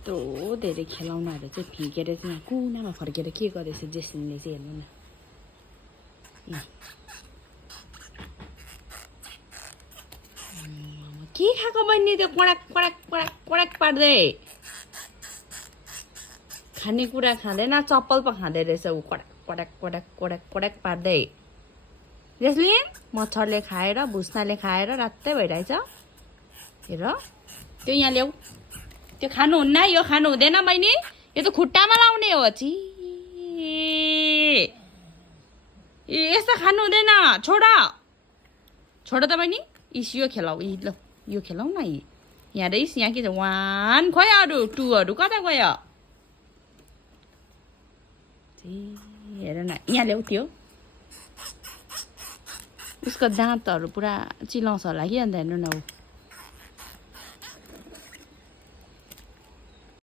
यस्तो धेरै खेलाउनाहरू चाहिँ फिकेर चाहिँ यहाँ कुनामा फर्केर के गर्दैछ जेस्लिनले चाहिँ हेर्नु न के खाएको बहिनी त्यो पडक पडक पडक पडक पार्दै खानेकुरा खाँदैन चप्पल पो खाँदै रहेछ ऊ पडक पडक पडक पडक पडक पार्दै जेस्लिन मच्छरले खाएर भुस्नाले खाएर रातै भइरहेछ हेर त्यो यहाँ ल्याऊ त्यो खानुहुन्न यो खानु हुँदैन बहिनी यो त खुट्टामा लाउने हो ची यस्तो खानु हुँदैन छोड छोड त बहिनी इस यो खेलाऊ ल यो खेलाऊ न यहाँ रहेछ यहाँ के छ 1 खोइ अरू 2हरू कता गयो हेर न यहाँ ल्याऊ त्यो उसको दाँतहरू पुरा चिलाउँछ होला कि अन्त हेर्नु न ऊ